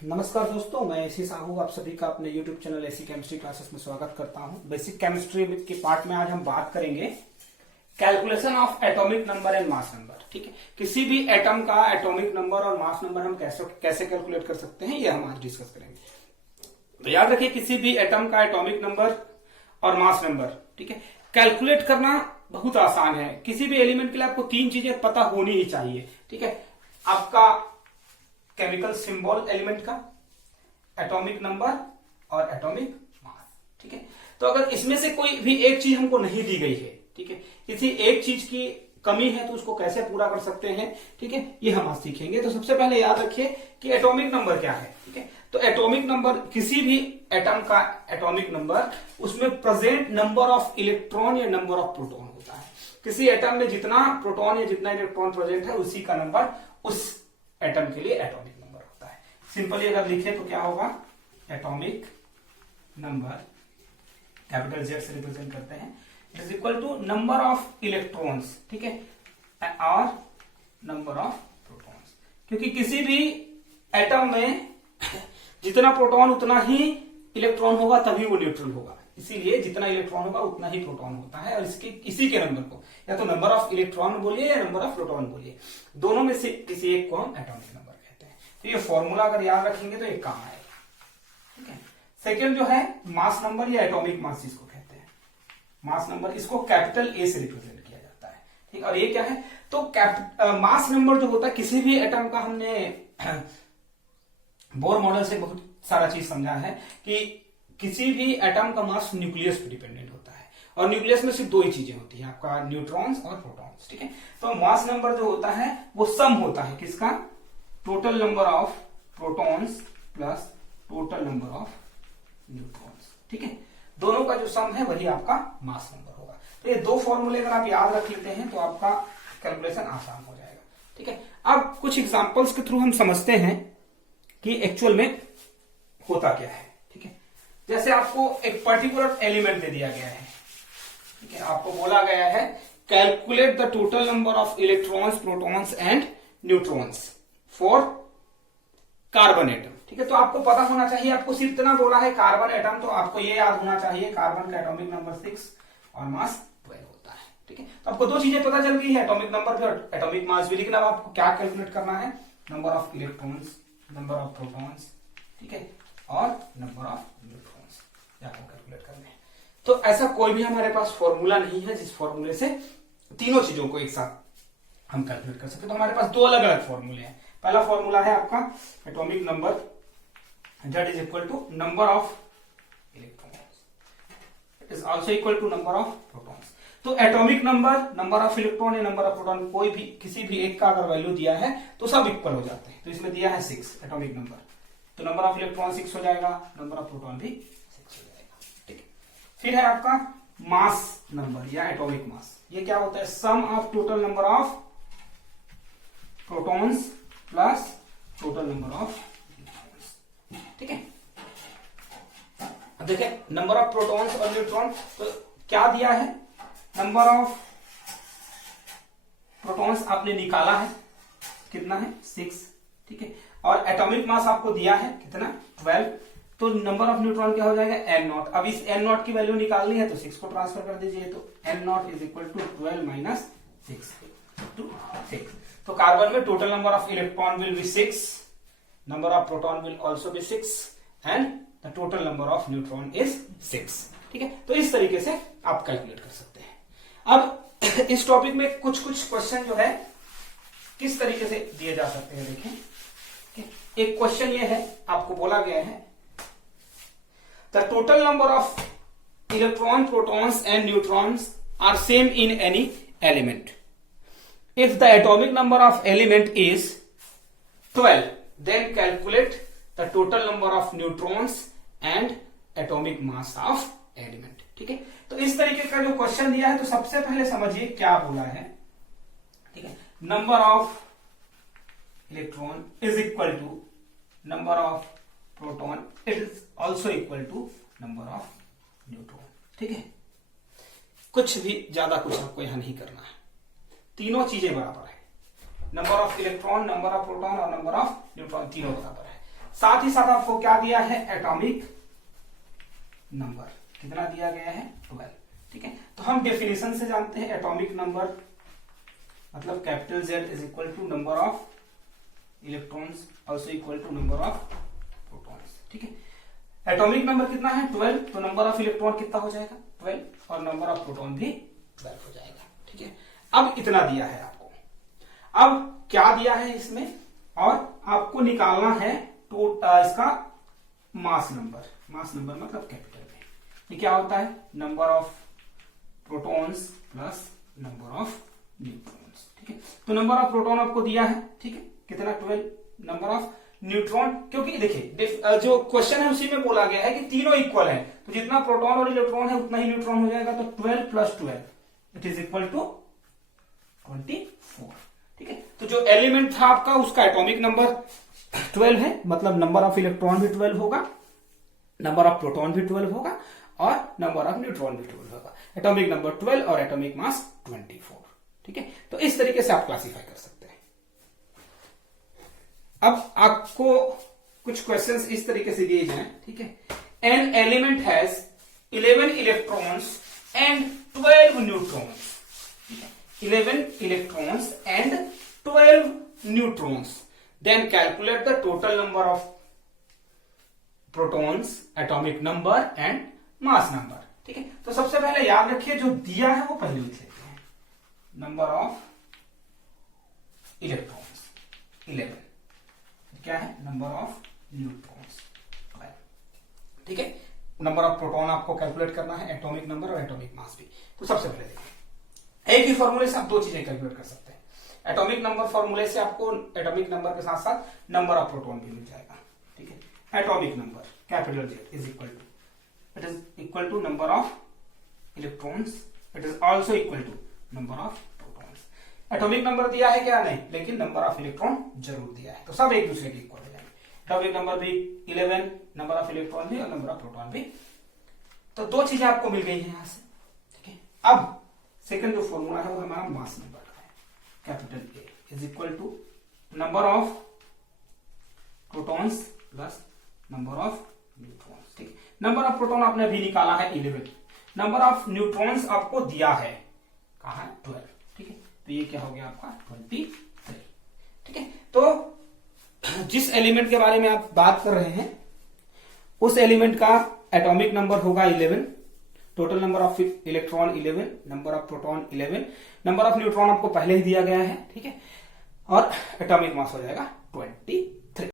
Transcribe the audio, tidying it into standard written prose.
नमस्कार दोस्तों, मैं एसी साहू आप सभी का अपने YouTube channel AC chemistry classes में स्वागत करता हूं। बेसिक केमिस्ट्री के पार्ट में आज हम बात करेंगे calculation of atomic number and mass number. ठीक है, किसी भी एटम का एटॉमिक नंबर और मास नंबर हम कैसे कैलकुलेट कर सकते हैं, ये हम आज डिस्कस करेंगे। तो याद रखिए, किसी भी एटम का एटॉमिक नंबर और मास नंबर, ठीक है, कैलकुलेट करना बहुत आसान है। किसी भी एलिमेंट के लिए आपको तीन चीजें पता होनी ही चाहिए। ठीक है, आपका केमिकल सिंबल एलिमेंट का, एटॉमिक नंबर और एटॉमिक मास। ठीक है, तो अगर इसमें से कोई भी एक चीज हमको नहीं दी गई है, ठीक है, किसी एक चीज की कमी है, तो उसको कैसे पूरा कर सकते हैं, ठीक है, ये हम आज सीखेंगे। तो सबसे पहले याद रखिए कि एटॉमिक नंबर क्या है। ठीक है, तो एटॉमिक नंबर किसी भी एटम का एटॉमिक नंबर, उसमें प्रेजेंट नंबर ऑफ इलेक्ट्रॉन या नंबर ऑफ प्रोटॉन होता है। किसी एटम में जितना प्रोटॉन या जितना इलेक्ट्रॉन प्रेजेंट है, उसी का नंबर उस एटम के लिए एटॉमिक नंबर होता है। सिंपली अगर लिखे तो क्या होगा, एटॉमिक नंबर कैपिटल जेड से रिप्रेजेंट करते हैं, is equal to number of electrons, ठीक है, और नंबर ऑफ प्रोटॉन्स। क्योंकि किसी भी एटम में जितना प्रोटॉन उतना ही इलेक्ट्रॉन होगा, तभी वो न्यूट्रल होगा। इसीलिए जितना इलेक्ट्रॉन होगा उतना ही प्रोटॉन होता है, और इसी के नंबर को या तो नंबर ऑफ इलेक्ट्रॉन बोलिए या नंबर ऑफ प्रोटॉन बोलिए, दोनों में से किसी एक को हम एटॉमिक नंबर कहते हैं। तो ये फॉर्मूला अगर याद रखेंगे तो ये काम आएगा। ठीक है, सेकेंड जो है मास नंबर या एटॉमिक मास, जिसको कहते हैं मास नंबर, इसको कैपिटल ए से रिप्रेजेंट किया जाता है। ठीक, और ये क्या है, तो मास नंबर जो होता है किसी भी एटम का, हमने बोर मॉडल से बहुत सारा चीज समझा है कि किसी भी एटम का मास न्यूक्लियस पे डिपेंडेंट होता है, और न्यूक्लियस में सिर्फ दो ही चीजें होती हैं, आपका न्यूट्रॉन्स और प्रोटॉन्स। ठीक है, तो मास नंबर जो होता है वो सम होता है किसका, total number of protons plus total number of neutrons. ठीक है, दोनों का जो सम है वही आपका मास नंबर होगा। तो ये दो फॉर्मूले अगर आप याद रख लेते हैं तो आपका कैलकुलेशन आसान हो जाएगा। ठीक है, अब कुछ एग्जाम्पल्स के थ्रू हम समझते हैं कि एक्चुअल में होता क्या है। ठीक है, जैसे आपको एक पर्टिकुलर एलिमेंट दे दिया गया है, ठीक है, आपको बोला गया है calculate the total number of electrons, protons and neutrons for carbon atom. ठीक है, तो आपको पता होना चाहिए, आपको सिर्फ इतना बोला है कार्बन एटम, तो आपको ये याद होना चाहिए कार्बन का एटॉमिक नंबर 6 और मास 12 होता है। ठीक है, तो आपको दो चीजें पता चल गई है, एटॉमिक नंबर भी और एटॉमिक मास भी। लेकिन अब आपको क्या कैलकुलेट करना है, number of electrons, number of protons, ठीक है, और नंबर ऑफ न्यूट्रॉन्स आपको कैलकुलेट करने हैं। तो ऐसा कोई भी हमारे पास फॉर्मूला नहीं है जिस फॉर्मूले से तीनों चीजों को एक साथ हम कैलकुलेट कर सकते। तो हमारे पास दो अलग अलग फॉर्मूले हैं। पहला फॉर्मूला है आपका atomic number, that is equal to number of electrons, it is also equal to number of protons. तो atomic number, number of electron या नंबर ऑफ प्रोटॉन, कोई भी किसी भी एक का अगर वैल्यू दिया है तो सब इक्वल हो जाते हैं। तो इसमें दिया है 6 एटॉमिक नंबर, तो नंबर ऑफ इलेक्ट्रॉन 6 हो जाएगा, नंबर ऑफ प्रोटॉन भी 6 हो जाएगा। ठीक है, फिर है आपका मास नंबर या एटॉमिक मास। ये क्या होता है, sum of total number of protons plus total number of neutrons. ठीक है, अब देखिए नंबर ऑफ प्रोटॉन्स और न्यूट्रॉन, तो क्या दिया है, नंबर ऑफ प्रोटॉन्स आपने निकाला है, कितना है 6। ठीक है, और एटॉमिक मास आपको दिया है कितना 12, तो नंबर ऑफ न्यूट्रॉन क्या हो जाएगा n0। अब इस n0 की वैल्यू निकालनी है तो 6 को ट्रांसफर कर दीजिए, तो n0 is equal to 12 minus 6। तो कार्बन में total number of electron will be 6, number of proton will also be 6 and the total number of neutron is 6। ठीक है, तो इस तरीके से आप कैलकुलेट कर सकते हैं। अब इस टॉपिक में कुछ क्वेश्चन जो है किस तरीके से दिए जा सकते हैं, देखें। एक क्वेश्चन ये है, आपको बोला गया है the total number of electron, protons and neutrons are same in any element. If the atomic number of element is 12, then calculate the total number of neutrons and atomic mass of element. ठीक है, तो इस तरीके का जो question दिया है, तो सबसे पहले समझिए क्या बोला है। ठीक है, number of electron is equal to number of proton, it is also equal to number of neutron. ठीक है, कुछ भी ज्यादा कुछ आपको यहां नहीं करना है, तीनों चीजें बराबर है, number of electron, number of proton और नंबर ऑफ न्यूट्रॉन तीनों बराबर है। साथ ही साथ आपको क्या दिया है, एटॉमिक नंबर कितना दिया गया है, 12। ठीक है, तो हम डेफिनेशन से जानते हैं एटॉमिक नंबर मतलब capital Z is equal to number of electrons also equal to number of protons. ठीक है, एटॉमिक नंबर कितना है, 12, तो नंबर ऑफ इलेक्ट्रॉन कितना हो जाएगा, 12, और नंबर ऑफ प्रोटॉन भी 12 हो जाएगा। ठीक है, अब इतना दिया है आपको, अब क्या दिया है इसमें, और आपको निकालना है इसका मास नंबर मतलब कैपिटल में। ये क्या होता है, number of protons plus number of neutrons. ठीक है, तो नंबर ऑफ प्रोटॉन आपको दिया है, ठीक है, कितना, 12, नंबर ऑफ न्यूट्रॉन, क्योंकि देखिए जो क्वेश्चन है उसी में बोला गया है कि तीनों इक्वल है, तो जितना प्रोटॉन और इलेक्ट्रॉन है उतना ही न्यूट्रॉन हो जाएगा, तो 12 plus 12 it is equal to 24। ठीक है, तो जो एलिमेंट था आपका उसका एटॉमिक नंबर 12 है, मतलब नंबर ऑफ इलेक्ट्रॉन भी 12 होगा, नंबर ऑफ प्रोटॉन भी 12 होगा, और नंबर ऑफ न्यूट्रॉन भी 12 होगा। एटॉमिक नंबर 12 और एटॉमिक मास 24। ठीक है, तो इस तरीके से आप क्लासिफाई कर सकते हैं। अब आपको कुछ क्वेश्चंस इस तरीके से दिए जाएं, ठीक है, an element has 11 electrons and 12 neutrons, 11 electrons and 12 neutrons, then calculate the total number of protons, atomic number and mass number। ठीक है, तो सबसे पहले याद रखिए जो दिया है वो पहले लिख लेते हैं, नंबर ऑफ इलेक्ट्रॉन्स 11, क्या है, नंबर ऑफ न्यूट्रॉन्स 12। ठीक है, नंबर ऑफ प्रोटॉन आपको कैलकुलेट करना है, एटॉमिक नंबर और एटॉमिक मास भी। तो सबसे पहले देखिए, एक ही फॉर्मूले से आप दो चीजें कैलकुलेट कर सकते हैं। एटॉमिक नंबर फॉर्मूले से आपको एटॉमिक नंबर के साथ साथ नंबर ऑफ प्रोटॉन भी मिल जाएगा। ठीक है, atomic number capital Z is equal to number of electrons, it is also equal to number of protons. Atomic number दिया है क्या, नहीं, लेकिन नंबर ऑफ इलेक्ट्रॉन जरूर दिया है, तो सब एक दूसरे के इक्वल हो जाएंगे। एटॉमिक नंबर भी 11, नंबर ऑफ इलेक्ट्रॉन भी और नंबर ऑफ प्रोटॉन भी, तो दो चीजें आपको मिल गई है यहां से। ठीक है, अब सेकंड जो फॉर्मूला है वो हमारा मास नंबर का है, capital A is equal to number of protons plus number of neutrons. ठीक, नंबर ऑफ प्रोटॉन आपने अभी निकाला है 11, नंबर ऑफ न्यूट्रॉन्स आपको दिया है, कहा है 12। ठीक है, तो ये क्या हो गया आपका 23। ठीक है, तो जिस एलिमेंट के बारे में आप बात कर रहे हैं उस एलिमेंट का एटॉमिक नंबर होगा 11, total number of electron 11, number of proton 11, number of neutron आपको पहले ही दिया गया है। ठीक है, और एटॉमिक मास हो जाएगा 20।